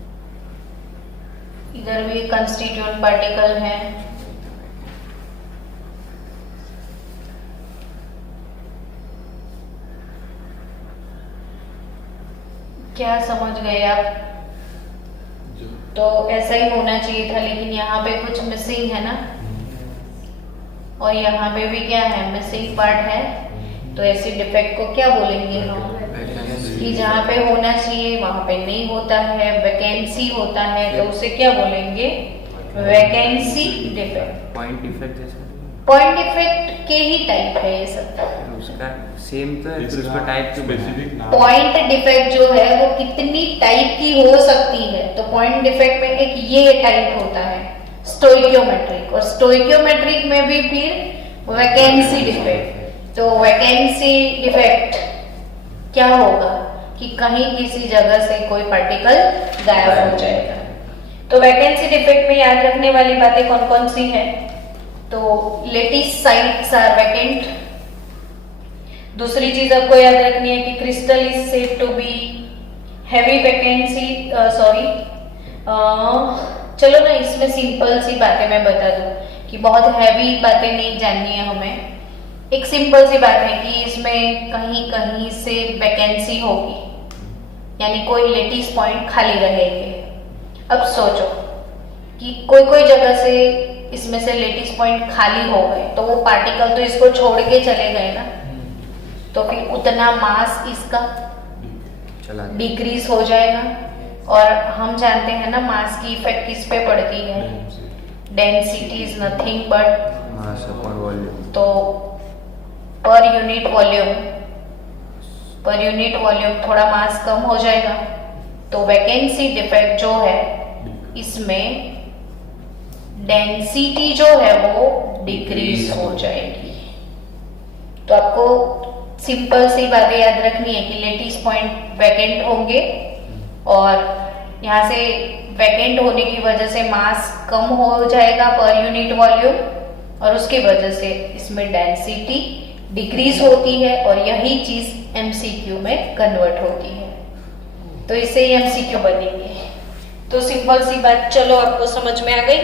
इधर भी कंस्टिट्यूएंट पार्टिकल है। क्या समझ गए आप? तो ऐसा ही होना चाहिए था, लेकिन यहाँ पे कुछ मिसिंग है ना, और यहाँ पे भी क्या है, मिसिंग पार्ट है। तो ऐसे डिफेक्ट को क्या बोलेंगे हम? कि जहाँ पे होना चाहिए वहां पे नहीं होता है, वैकेंसी होता है, तो उसे क्या बोलेंगे? Vacancy defect. पॉइंट डिफेक्ट जैसा, पॉइंट डिफेक्ट के ही टाइप है ये सब। उसका सेम तो है, फिर उसका टाइप स्पेसिफिक नाम। पॉइंट डिफेक्ट जो है वो कितनी टाइप की हो सकती है, तो पॉइंट डिफेक्ट में एक ये टाइप होता है स्टोइकियोमेट्रिक, और स्टोइकियोमेट्रिक में भी फिर वैकेंसी डिफेक्ट। तो वैकेंसी डिफेक्ट क्या होगा कि कहीं किसी जगह से कोई पार्टिकल गायब हो जाएगा। तो वैकेंसी डिफेक्ट में याद रखने वाली बातें कौन कौन सी है? तो लेटिस साइट्स आर वैकेंट। दूसरी चीज आपको याद रखनी है कि crystal is said to be heavy vacancy, sorry, चलो ना इसमें सिंपल सी बातें मैं बता दूं कि बहुत हैवी बातें नहीं जाननी है हमें। एक सिंपल सी बात है कि इसमें कहीं कहीं से वैकेंसी होगी, यानी कोई लेटिस पॉइंट खाली रहेंगे। अब सोचो कि कोई कोई जगह से इसमें से लेटिस पॉइंट खाली हो गए, तो वो पार्टिकल तो इसको छोड़ के चले गए ना, तो फिर उतना मास इसका चला डिक्रीज हो जाएगा। और हम जानते हैं ना मास की इफेक्ट किस पे पड़ती है? Density is nothing but mass upon volume. तो पर यूनिट वॉल्यूम थोड़ा मास कम हो जाएगा, तो वैकेंसी डिफेक्ट जो है इसमें डेंसिटी जो है वो डिक्रीज हो जाएगी। तो आपको सिंपल सी बातें याद रखनी है कि लेटिस पॉइंट वैकेंट होंगे, और यहाँ से वैकेंट होने की वजह से मास कम हो जाएगा पर यूनिट वॉल्यूम, और उसकी वजह से इसमें डेंसिटी डिक्रीज होती है, और यही चीज एमसीक्यू में कन्वर्ट होती है। तो इससे ही एमसीक्यू बनेंगे। तो सिंपल सी बात, चलो आपको समझ में आ गई।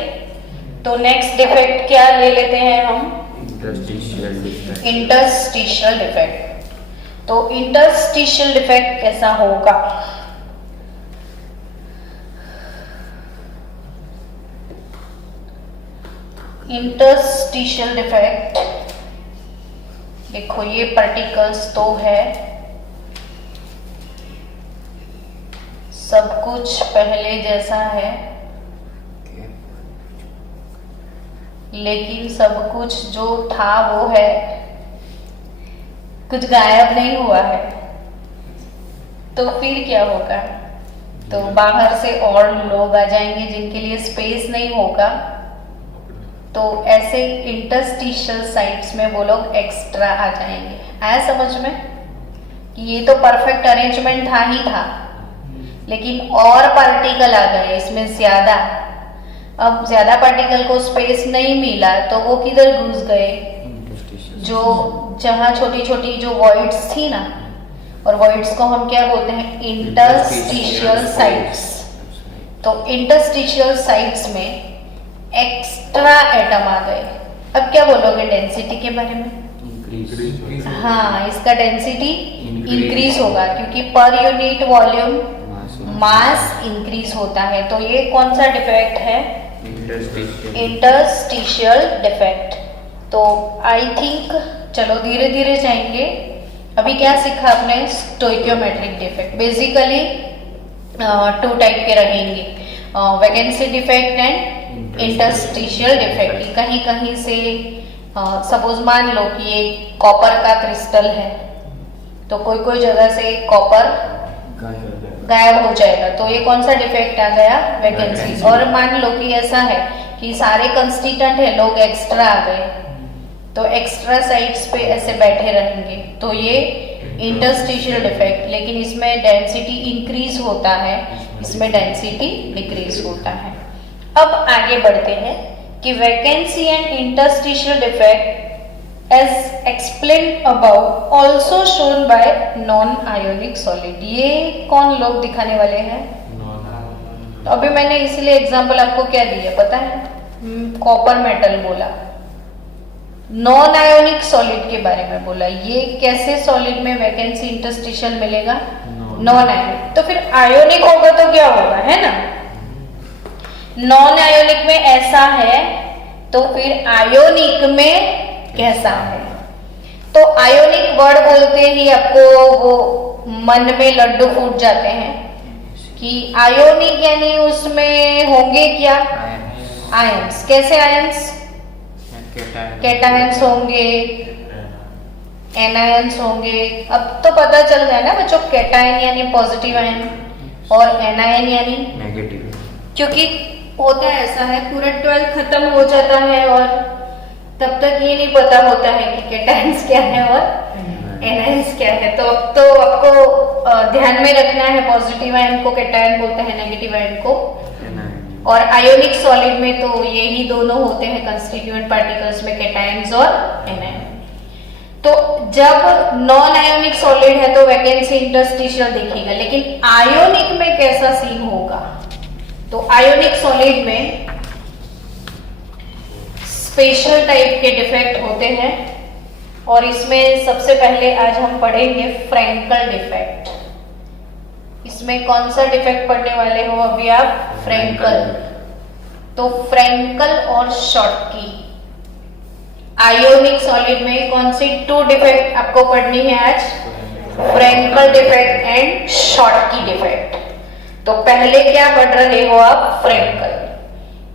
तो नेक्स्ट डिफेक्ट क्या ले लेते हैं हम? Interstitial defect. Interstitial defect. तो इंटरस्टिशियल डिफेक्ट कैसा होगा? इंटरस्टिशियल डिफेक्ट, देखो ये पार्टिकल्स तो है, सब कुछ पहले जैसा है, लेकिन सब कुछ जो था वो है, कुछ गायब नहीं हुआ है। तो फिर क्या होगा? तो बाहर से और लोग आ जाएंगे जिनके लिए स्पेस नहीं होगा, तो ऐसे इंटरस्टिशियल साइट्स में वो लोग एक्स्ट्रा आ जाएंगे। आया समझ में कि ये तो परफेक्ट अरेंजमेंट था ही था, लेकिन और पार्टिकल आ गए इसमें ज्यादा। अब ज्यादा पार्टिकल को स्पेस नहीं मिला तो वो किधर घुस गए? जो जहाँ छोटी छोटी जो वॉइड्स थी ना, और वॉइड्स को हम क्या बोलते हैं? Interstitial sites. तो इंटरस्टिशियल साइट्स में एक्स्ट्रा एटम आ गए। अब क्या बोलोगे डेंसिटी के बारे में? इंक्रीज। हाँ, इसका डेंसिटी इंक्रीज होगा क्योंकि per unit volume mass increase होता है। तो ये कौन सा डिफेक्ट है? Interstitial defect. तो आई थिंक चलो धीरे धीरे जाएंगे। अभी क्या सीखा आपने? Stoichiometric defect. बेसिकली 2 टाइप के रहेंगे, vacancy defect and interstitial defect. कहीं कहीं से सपोज मान लो कि ये कॉपर का क्रिस्टल है, तो कोई कोई जगह से कॉपर गायब हो जाएगा, तो ये कौन सा डिफेक्ट आ गया? वैकेंसी। और मान लो कि ऐसा है कि सारे कंस्टिट्यूएंट है, लोग एक्स्ट्रा आ गए, तो एक्स्ट्रा साइट्स पे ऐसे बैठे रहेंगे, तो ये इंटरस्टिशियल डिफेक्ट। लेकिन इसमें डेंसिटी इंक्रीज होता है, इसमें डेंसिटी डिक्रीज होता है। अब आगे बढ़ते हैं कि vacancy and interstitial defect as explain about also shown by non ionic solid. ये कौन लोग दिखाने वाले हैं? तो अभी मैंने इसलिए एग्जांपल आपको क्या दिया पता है? कॉपर मेटल बोला, नॉन आयोनिक सॉलिड के बारे में बोला। ये कैसे सॉलिड में वैकेंसी इंटरस्टिशियल मिलेगा? Non ionic. तो फिर आयोनिक होगा तो क्या होगा, है ना? नॉन आयोनिक में ऐसा है, तो फिर आयोनिक में कैसा है? तो आयोनिक वर्ड बोलते ही आपको वो मन में लड्डू फूट जाते हैं कि आयोनिक यानी उसमें होंगे क्या? आयंस। कैसे आयंस? कैटायंस होंगे, एनायंस होंगे। अब तो पता चल गया ना बच्चों, कैटायन यानी पॉजिटिव आयन और एनायन यानी नेगेटिव। क्योंकि होता ऐसा है, पूरा 12 खत्म हो जाता है और तब तक ये नहीं पता होता है कि कैटायंस क्या है और एनायंस क्या है। तो अब तो आपको ध्यान में रखना है, पॉजिटिव आयन को कैटायन बोलते हैं, नेगेटिव आयन को। और आयोनिक सॉलिड में तो यही दोनों होते हैं कंस्टिट्यूएंट पार्टिकल्स में, कैटायंस और एनायन। तो जब नॉन आयोनिक सॉलिड है तो वैकेंसी इंटरस्टिशियल दिखेगा, लेकिन आयोनिक में कैसा सीन होगा? तो आयोनिक सॉलिड में स्पेशल टाइप के डिफेक्ट होते हैं और इसमें सबसे पहले आज हम पढ़ेंगे फ्रैंकल डिफेक्ट। इसमें कौन सा डिफेक्ट पढ़ने वाले हो अभी आप? फ्रैंकल। तो फ्रैंकल और शॉर्टकी। आयोनिक सॉलिड में कौन सी 2 डिफेक्ट आपको पढ़नी है आज? Frenkel defect and Schottky defect. तो पहले क्या पढ़ रहे हो आप? फ्रैंकल।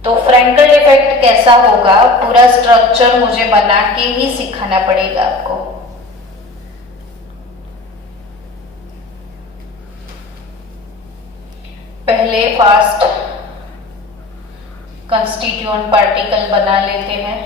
तो फ्रैंकल डिफेक्ट कैसा होगा, पूरा स्ट्रक्चर मुझे बना के ही सिखाना पड़ेगा आपको। पहले फास्ट कंस्टिट्यूएंट पार्टिकल बना लेते हैं।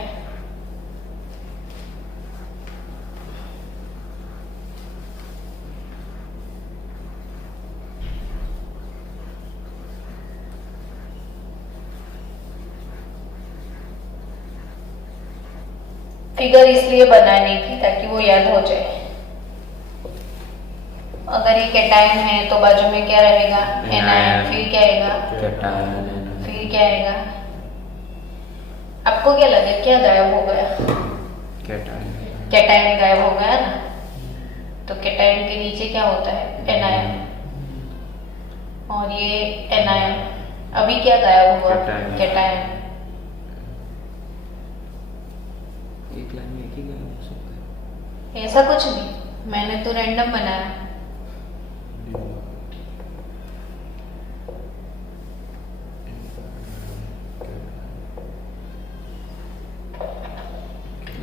फिगर इसलिए बनाने की ताकि वो याद हो जाए। अगर ये कैटायन है तो बाजू में क्या रहेगा? एनायन। फिर क्या आएगा? कैटायन। फिर क्या आएगा? आपको क्या लगे क्या गायब हो गया? कैटायन। कैटायन गायब हो गया ना, तो कैटायन के नीचे क्या होता है? एनायन। और ये एनायन, अभी क्या गायब हुआ? कैटायन। एक लाइन में एक ही गायब हो सकता है? ऐसा कुछ नहीं, मैंने तो रैंडम बनाया।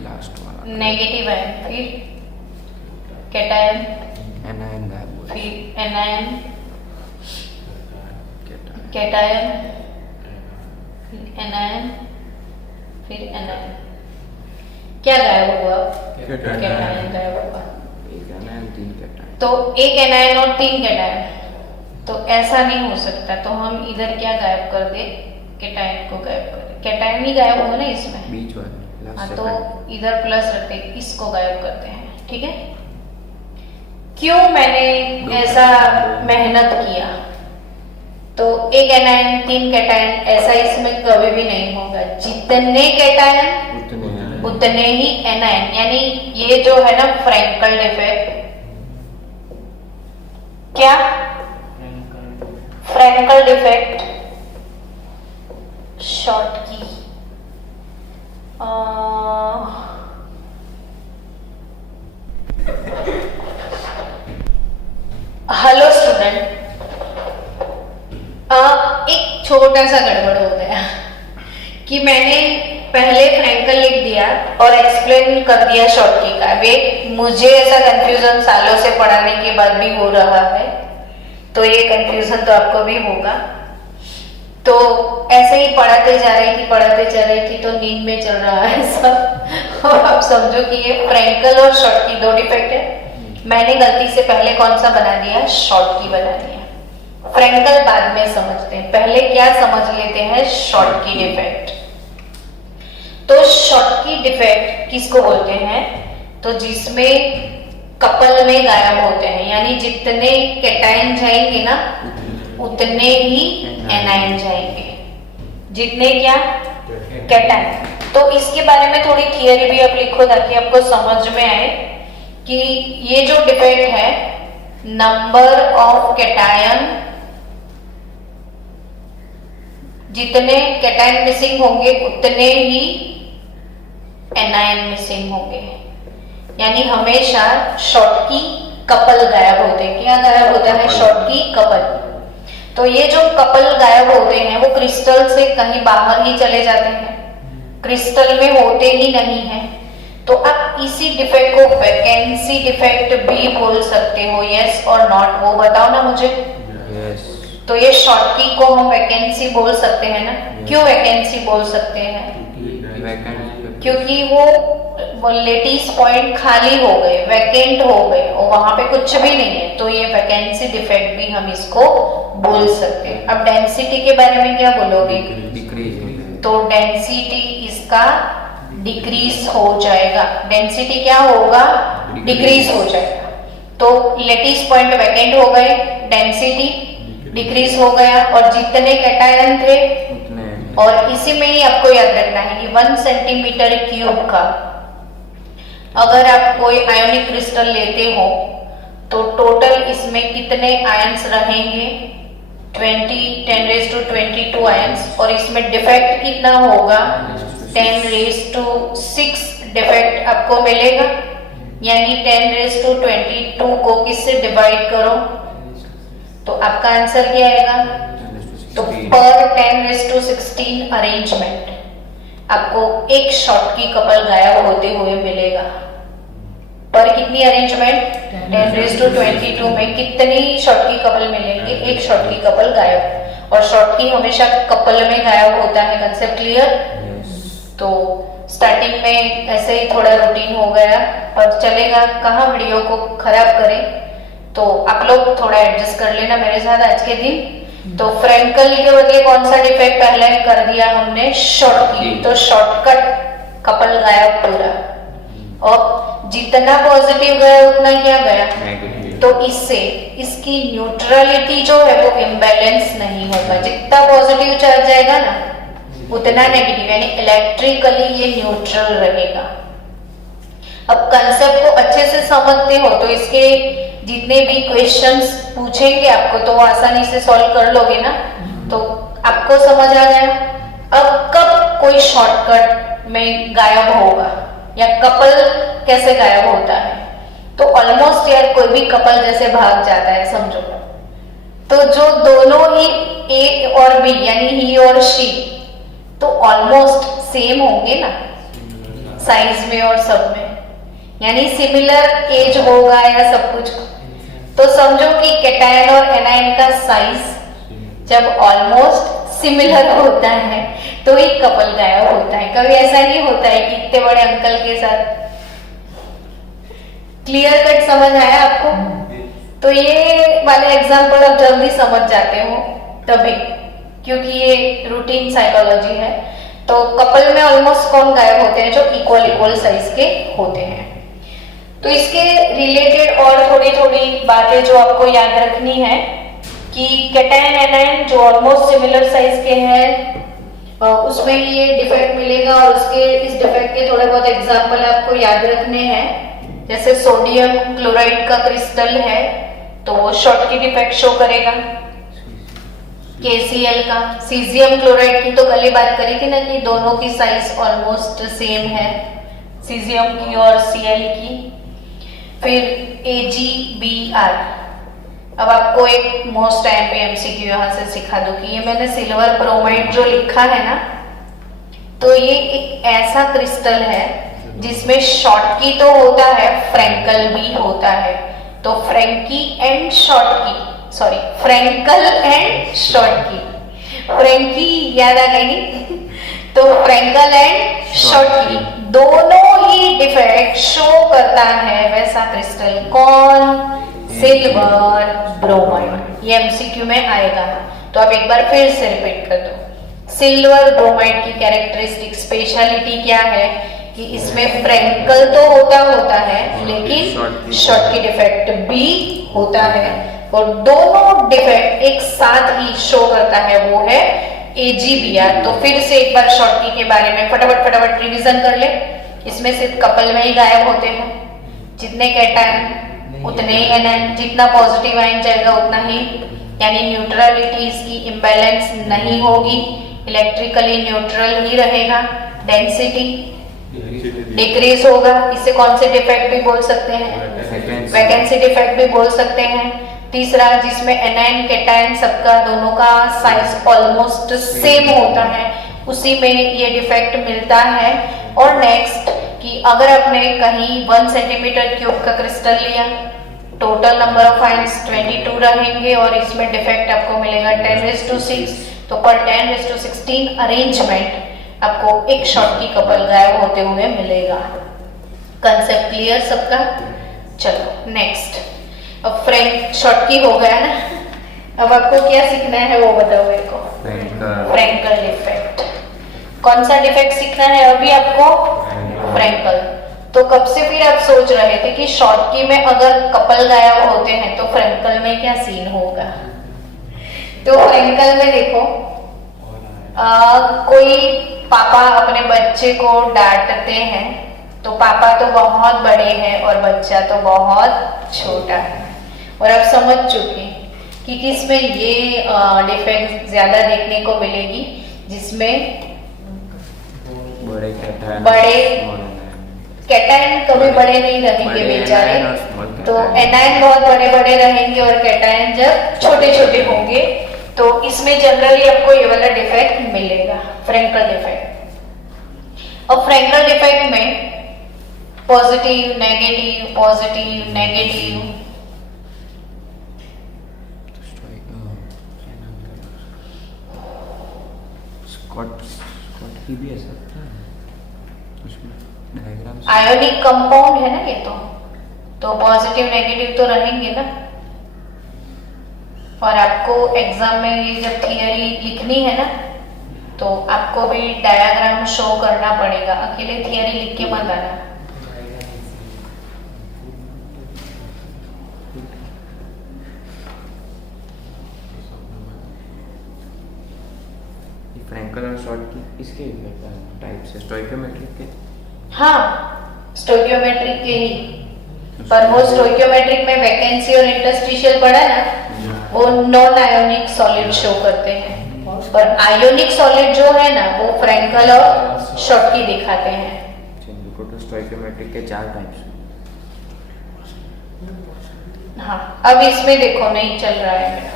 लास्ट वाला नेगेटिव आयन, फिर कैटायन, एनायन गायब हुआ, फिर एनायन, कैटायन, फिर एनायन, फिर एनायन। क्या गायब हुआ? कैटायन गायब हुआ। एक एनायन 3 कैटायन। तो एक एनायन और 3 कैटायन, तो ऐसा नहीं हो सकता। तो हम इधर क्या गायब कर दे? कैटायन को गायब कर दे। कैटायन ही गायब हुआ ना इसमें, बीच वाले। हाँ, तो इधर प्लस रखते, इसको गायब करते हैं। ठीक है, क्यों मैंने ऐसा मेहनत किया? तो एक एनायन 3 कैटायन, ऐसा इसमें कभी भी नहीं होगा। जितने कैटायन उतने ही एनायन, यानी ये जो है ना फ्रैंकल डिफेक्ट, क्या फ्रैंकल डिफेक्ट शॉर्ट की हेलो स्टूडेंट, एक छोटा सा गड़बड़ हो गया कि मैंने पहले फ्रैंकल लिख दिया और एक्सप्लेन कर दिया शॉर्टकी का। वे मुझे ऐसा कंफ्यूजन सालों से पढ़ाने के बाद भी हो रहा है, तो ये कंफ्यूजन तो आपको भी होगा। तो ऐसे ही पढ़ाते जा रही थी तो नींद में चल रहा है सब। और आप समझो कि ये फ्रैंकल और शॉर्टकी 2 डिफेक्ट है। मैंने गलती से पहले कौन सा बना दिया? शॉर्टकी बना दिया। फ्रैंकल बाद में समझते हैं, पहले क्या समझ लेते हैं? Schottky defect. तो शॉर्टकी डिफेक्ट किसको बोलते हैं? तो जिसमें कपल में गायब होते हैं, यानी जितने कैटायन जाएंगे ना उतने ही एनायन जाएंगे। जितने क्या? कैटायन। तो इसके बारे में थोड़ी थियरी भी आप लिखो ताकि आपको समझ में आए कि ये जो डिफेक्ट है, नंबर ऑफ कैटायन, जितने कैटायन मिसिंग होंगे उतने ही एनायन मिसिंग होंगे। यानी हमेशा शॉर्टकी कपल गायब होते हैं। क्या गायब होता है? Schottky couple. तो ये जो कपल गायब होते हैं वो क्रिस्टल से कहीं बाहर ही चले जाते हैं, क्रिस्टल में होते ही नहीं है। तो आप इसी डिफेक्ट को वैकेंसी डिफेक्ट भी बोल सकते हो, यस और नॉट? वो बताओ ना मुझे। यस। तो ये शॉर्टकी को हम वैकेंसी बोल सकते हैं ना? क्यों वैकेंसी बोल सकते हैं? क्योंकि वो लेटिस पॉइंट खाली हो गए, वैकेंट हो गए और वहां पे कुछ भी नहीं है, तो ये वैकेंसी डिफेक्ट भी हम इसको बोल सकते हैं। अब डेंसिटी के बारे में क्या बोलोगे? डिक्रीज। तो डेंसिटी इसका डिक्रीज हो जाएगा। डेंसिटी क्या होगा? डिक्रीज हो जाएगा। तो लेटिस पॉइंट वैकेंट हो गए, डेंसिटी डिक्रीज हो गया, और जितने कैटायन थे और इसी में ही आपको याद रखना है कि 1 सेंटीमीटर क्यूब का अगर आप कोई आयोनिक क्रिस्टल लेते हो तो टोटल इसमें कितने आयंस रहेंगे? 10⁻22 आयंस। और इसमें डिफेक्ट कितना होगा? 10⁻6 डिफेक्ट आपको मिलेगा। यानी 10⁻22 को किससे डिवाइड करो तो आपका आंसर क्या आएगा? तो पर 10⁻16 अरेंजमेंट आपको एक शॉर्टकी कपल गायब होते हुए मिलेगा। पर कितनी अरेंजमेंट? 10⁻22 में कितनी शॉर्टकी कपल मिलेंगे? एक शॉर्टकी कपल गायब। और शॉर्टकी हमेशा कपल में गायब होता है। Concept clear? तो स्टार्टिंग में ऐसे ही थोड़ा रूटीन हो गया और चलेगा, कहाँ वीडियो को खराब करें। तो आप लोग थोड़ा एडजस्ट कर लेना मेरे साथ आज के दिन। तो फ्रैंकल के बदले कौन सा डिफेक्ट पहले कर दिया हमने? शॉर्टकी। तो शॉर्टकट कपल गायब पूरा। और जितना पॉजिटिव गया उतना क्या गया? तो इससे इसकी न्यूट्रलिटी जो है वो इम्बैलेंस नहीं होगा। जितना पॉजिटिव चार्ज जाएगा ना उतना नेगेटिव, यानी इलेक्ट्रिकली ये न्यूट्रल रहेगा। अब कंसेप्ट को अच्छे से समझते हो तो इसके जितने भी क्वेश्चंस पूछेंगे आपको तो वो आसानी से सॉल्व कर लोगे ना। तो आपको समझ आ गया। अब कब कोई शॉर्टकट में गायब होगा या कपल कैसे गायब होता है? तो ऑलमोस्ट यार कोई भी कपल जैसे भाग जाता है समझो, तो जो दोनों ही ए और बी यानी ही और शी तो ऑलमोस्ट सेम होंगे ना साइज में और सब में, यानी सिमिलर एज होगा या सब कुछ। तो समझो कि कैटायन और एनायन का साइज जब ऑलमोस्ट सिमिलर होता है तो ही कपल गायब होता है। कभी ऐसा नहीं होता है कि इतने बड़े अंकल के साथ। क्लियर कट समझ आया आपको? तो ये वाले एग्जाम्पल आप जल्दी समझ जाते हो तभी, क्योंकि ये रूटीन साइकोलॉजी है। तो कपल में ऑलमोस्ट कौन गायब होते हैं? जो इक्वल साइज के होते हैं। तो इसके रिलेटेड और थोड़ी थोड़ी बातें जो आपको याद रखनी है कि कैटायन एनायन जो ऑलमोस्ट सिमिलर साइज के हैं उसमें ये डिफेक्ट मिलेगा, और उसके इस डिफेक्ट के थोड़े बहुत एग्जाम्पल आपको याद रखने हैं। जैसे सोडियम क्लोराइड का क्रिस्टल है तो वो शॉर्टकी डिफेक्ट शो करेगा। KCl का, सीजियम क्लोराइड की तो कल ही बात करी थी ना कि दोनों की साइज ऑलमोस्ट सेम है, सीजियम की और Cl की। फिर AgBr, अब आपको एक मोस्ट टाइम MCQ यहाँ से सिखा दूं कि ये मैंने सिल्वर ब्रोमाइड जो लिखा है ना, तो ये एक ऐसा क्रिस्टल है जिसमें शॉर्टकी तो होता है, फ्रैंकल भी होता है। तो Frankie and Schottky, sorry Frenkel and Schottky, Frankie याद आ गई तो फ्रैंकल एंड शॉर्टकी दोनों ही डिफेक्ट शो करता है वैसा क्रिस्टल। कौन? Silver bromide. ये MCQ में आएगा, तो आप एक बार फिर से रिपीट कर दो। सिल्वर ब्रोमाइड की कैरेक्टरिस्टिक स्पेशलिटी क्या है कि इसमें फ्रैंकल तो होता है लेकिन शॉर्टकी डिफेक्ट भी होता है, और दोनों डिफेक्ट एक साथ ही शो करता है, वो है AgBr। तो फिर से एक बार शॉर्टकी के बारे में फटाफट रिवीजन कर ले। इसमें सिर्फ कपल में ही गायब होते हैं, जितने कैटायन उतने ही एनायन, जितना पॉजिटिव आयन जाएगा उतना ही, यानी न्यूट्रलिटी इसकी इम्बैलेंस नहीं होगी, इलेक्ट्रिकली न्यूट्रल ही रहेगा, डेंसिटी डिक्रीज होगा। इसे कौन से डिफेक्ट भी बोल सकते हैं? वैकेंसी डिफेक्ट भी बोल सकते हैं। तीसरा, जिसमें एनायन कैटायन सबका दोनों का साइज ऑलमोस्ट सेम होता है, उसी में ये डिफेक्ट मिलता है। और नेक्स्ट कि अगर आपने कहीं 1 सेंटीमीटर क्यूब का क्रिस्टल लिया, टोटल नंबर ऑफ आयंस 22 रहेंगे और इसमें डिफेक्ट आपको मिलेगा 10⁶, तो पर 10�16 अरेंजमेंट आपको एक शॉर्टकी कपल गायब होते हुए मिलेगा। कंसेप्ट क्लियर सबका? चलो नेक्स्ट, अब फ्रैंक शॉर्टकी हो गया ना, अब आपको क्या सीखना है वो बताओ मेरे को। Frenkel defect. कौन सा डिफेक्ट सीखना है अभी आपको? फ्रैंकल। तो कब से फिर आप सोच रहे थे कि शॉर्टकी में अगर कपल गायब होते हैं तो फ्रैंकल में क्या सीन होगा? तो फ्रैंकल में देखो, कोई पापा अपने बच्चे को डांटते हैं, तो पापा तो बहुत बड़े हैं और बच्चा तो बहुत छोटा है, और आप समझ चुके कि किसमें ये डिफेक्ट ज्यादा देखने को मिलेगी, जिसमें बड़े कैटायन कभी बड़े नहीं रहेंगे बेचारे, तो एनायन बहुत बड़े बड़े रहेंगे और कैटायन जब छोटे छोटे होंगे, तो इसमें जनरली आपको ये वाला डिफेक्ट मिलेगा, फ्रैंकल डिफेक्ट। अब फ्रैंकल डिफेक्ट में positive negative, positive negative, Schottky भी ऐसा उसमें डायग्राम आयोनिक कंपाउंड है ना ये, तो पॉजिटिव नेगेटिव तो रहेंगे ना। और आपको एग्जाम में ये जब थियरी लिखनी है ना, तो आपको भी डायग्राम शो करना पड़ेगा, अकेले थियरी लिख के मत आना। फ्रैंकल और शॉर्टकी इसके टाइप से स्टोइकियोमेट्रिक के, हाँ स्टोइकियोमेट्रिक के ही, पर वो स्टोइकियोमेट्रिक में वैकेंसी और इंटरस्टिशियल पढ़ा ना, वो नॉन आयोनिक सॉलिड शो करते हैं, पर आयोनिक सॉलिड जो है ना वो फ्रैंकल और शॉर्टकी दिखाते हैं। टोटल स्टोइकियोमेट्रिक के 4 टाइप्स। हाँ, अब इसमें देखो नहीं चल रहा है मेरा,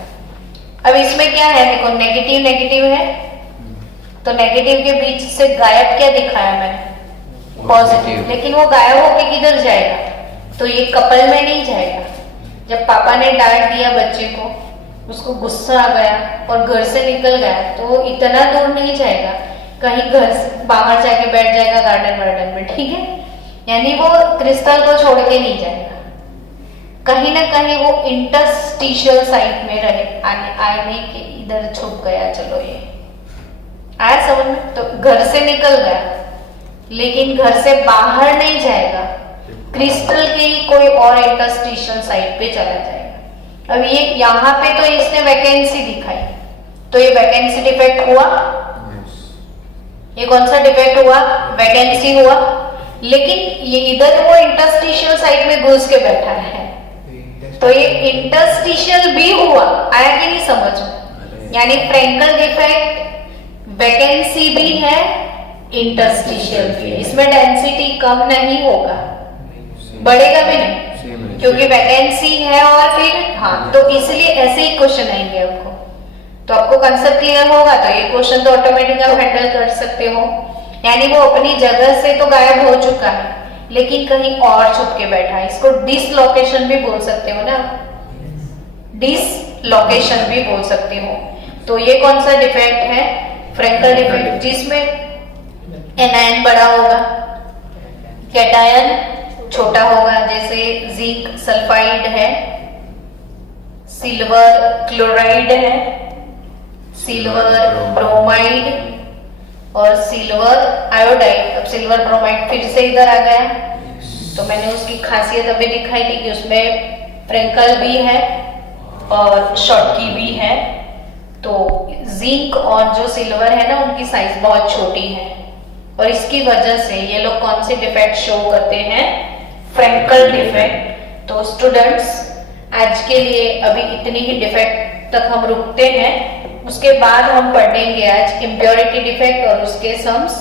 अब इसमें क्या है देखो, नेगेटिव नेगेटिव है, तो नेगेटिव के बीच से गायब क्या दिखाया मैंने? पॉजिटिव, लेकिन वो गायब होके किधर जाएगा? तो ये कपल में नहीं जाएगा। जब पापा ने डांट दिया बच्चे को, उसको गुस्सा आ गया और घर से निकल गया, तो वो इतना दूर नहीं जाएगा, कहीं घर से बाहर जाके बैठ जाएगा गार्डन वार्डन में, ठीक है? यानी वो क्रिस्टल को छोड़ के नहीं जाएगा, कहीं ना कहीं वो इंटरस्टिशियल साइट में रहे, आने के इधर छुप गया। चलो ये आया समझ में? तो घर से निकल गया लेकिन घर से बाहर नहीं जाएगा, क्रिस्टल के ही कोई और इंटरस्टिशियल साइट पे चला जाएगा। अब ये यहाँ पे तो इसने वैकेंसी दिखाई, तो ये वैकेंसी डिफेक्ट हुआ। ये कौन सा डिफेक्ट हुआ? वैकेंसी हुआ। लेकिन ये इधर वो इंटरस्टिशियल साइट में घुस के बैठा है, तो ये इंटरस्टिशियल भी हुआ। आया कि नहीं समझ में? यानी फ्रैंकल डिफेक्ट, वैकेंसी भी है, इंटरस्टिशियल भी है। इसमें डेंसिटी कम नहीं होगा, बढ़ेगा भी नहीं, क्योंकि वैकेंसी है और फिर हाँ, तो इसलिए ऐसे ही क्वेश्चन आएंगे आपको। तो आपको कंसेप्ट क्लियर होगा तो ये क्वेश्चन तो ऑटोमेटिक आप हैंडल कर सकते हो। यानी वो अपनी जगह से तो गायब हो चुका है, लेकिन कहीं और छुप के बैठा है। इसको डिसलोकेशन भी बोल सकते हो ना, डिसलोकेशन भी बोल सकते हो। तो ये कौन सा डिफेक्ट है? फ्रैंकल डिफेक्ट, जिसमें एनायन बड़ा होगा, कैटायन छोटा होगा। जैसे जिंक सल्फाइड है, सिल्वर क्लोराइड है, सिल्वर ब्रोमाइड और सिल्वर आयोडाइड। अब सिल्वर ब्रोमाइड फिर से इधर आ गया, तो मैंने उसकी खासियत अभी दिखाई थी कि उसमें फ्रैंकल भी है और शॉर्टकी भी है। तो जिंक और जो सिल्वर है ना, उनकी साइज बहुत छोटी है और इसकी वजह से ये लोग कौन से डिफेक्ट शो करते हैं? Frenkel defect. तो स्टूडेंट्स, आज के लिए अभी इतनी ही डिफेक्ट तक हम रुकते हैं। उसके बाद हम पढ़ेंगे आज इम्प्योरिटी डिफेक्ट और उसके सम्स